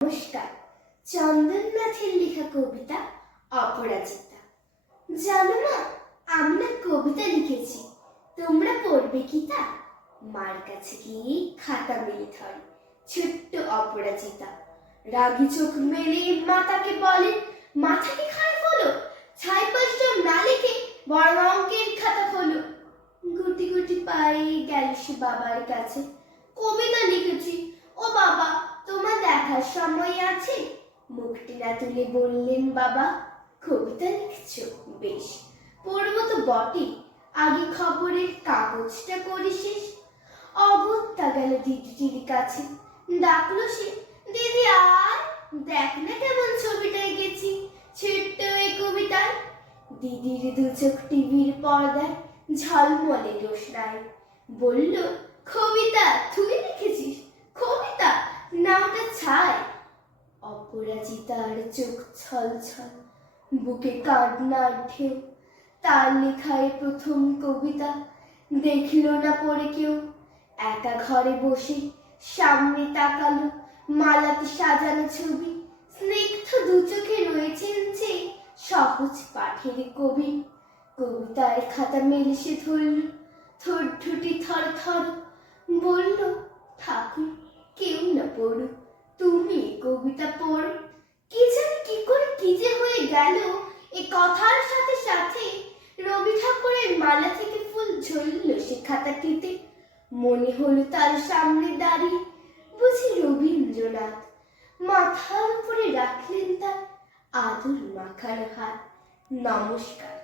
নমস্কার। চন্দননাথের লেখা কবিতা অপরাজিতা। জানো মা, আমি না কবিতা লিখেছি, তোমরা পড়বে কি তা? মার কাছে গিয়ে খাতা মেলে ধরে ছোট্ট অপরাজিতা। রাগী চোখ মেলে মাতাকে বলে, মাথা কি খারাপ হলো? ছাই পাঁচটা না লিখে বড় অঙ্কের খাতা খোলো। গুটি গুটি পায়ে গেল সে বাবার কাছে, কবিতা লিখেছি ও বাবা, তোমার দেখার সময় আছে? মুখটি না তুলে বললেন বাবা, কবিতা লিখছো বেশ, পড়বো তো বটে, আগে খবরের কাগজটা করি শেষ। অগত্যা গেল দিদিটির কাছে, ডাকলো সে, দিদি আয়, দেখ না কেমন ছবিটা এঁকেছি ছোট্ট এই কবিতায়। দিদির দু চোখ টিভির পর্দায় ঝলমলে রোশনায়। বলল, কবিতা তুই লিখেছিস? কবিতা না ওটা ছাই। অপরাজিতার চোখ ছল ছল, বুকে কান্নার ঢেউ। তার লেখায় প্রথম কবিতা দেখল না পড়ে কেউ। একা ঘরে বসে সামনে তাকালো মালাতে সাজানো ছবি। স্নিগ্ধ দু চোখে রয়েছেন যে সহজ পাঠের কবি। কবিতার খাতা মেলে সে ধরল, ঠোঁট দুটি থর থর। বলল, ঠাকুর কেউ না পড়ুক, তুমি কবিতা পড়ো। কি জানি কি করে কি যে হয়ে গেল, এ কথার সাথে সাথে রবি ঠাকুরের মালা থেকে ফুল ঝরল সে খাতাটিতে। মনে হলো তার সামনে দাঁড়িয়ে বুঝি রবীন্দ্রনাথ, মাথার উপরে রাখলেন তার আদর মাখার হাত। নমস্কার।